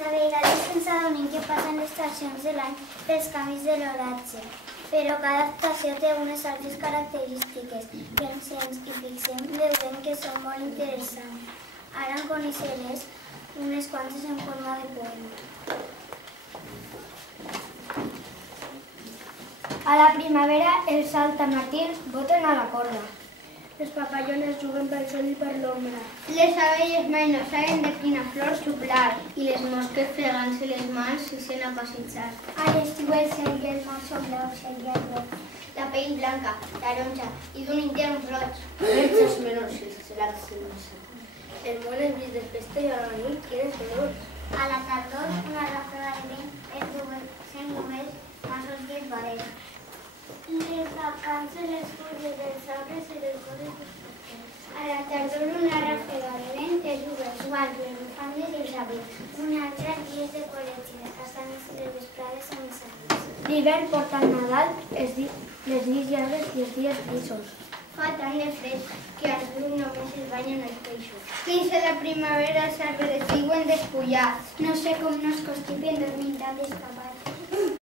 De vegades ens adonem que passen les estacions de l'any pels canvis de l'oratge, però cada estació té unes altres característiques. Pensem i fixem, veurem que són molt interessants. Ara en coneixerem unes quantes en forma de poema. A la primavera els saltamatins boten a la corda. Els papallones juguen pel sol i per l'ombra. Les abelles mai no saben de quina flor xuplar. I les mosques fregant-se les mans i sent a passejar. A l'estiu el cel i el mar són blaus i el verd. La pell blanca, taronja i d'un intern roig. Veig els menors i els gelats sense. El món és vist de festa i a la nit quines menors. A la tardor, una ràfega de vent enduguessin només masos i el barret. Les vacances, les fulles dels arbres i les coses dels pesquers. A la tardor, una ràfega de vent endugues guants, les bufandes i els abrics. Una altra, dies de col·legi, les castanes i les vesprades amb els amics. L'hivern porta el Nadal, les nits llargues i els dies grisos. Fa tant de fred que als grups només es banyen els peixos. Fins a la primavera els arbres diuen despullar. No sé com no es constipen dormint tan destapat.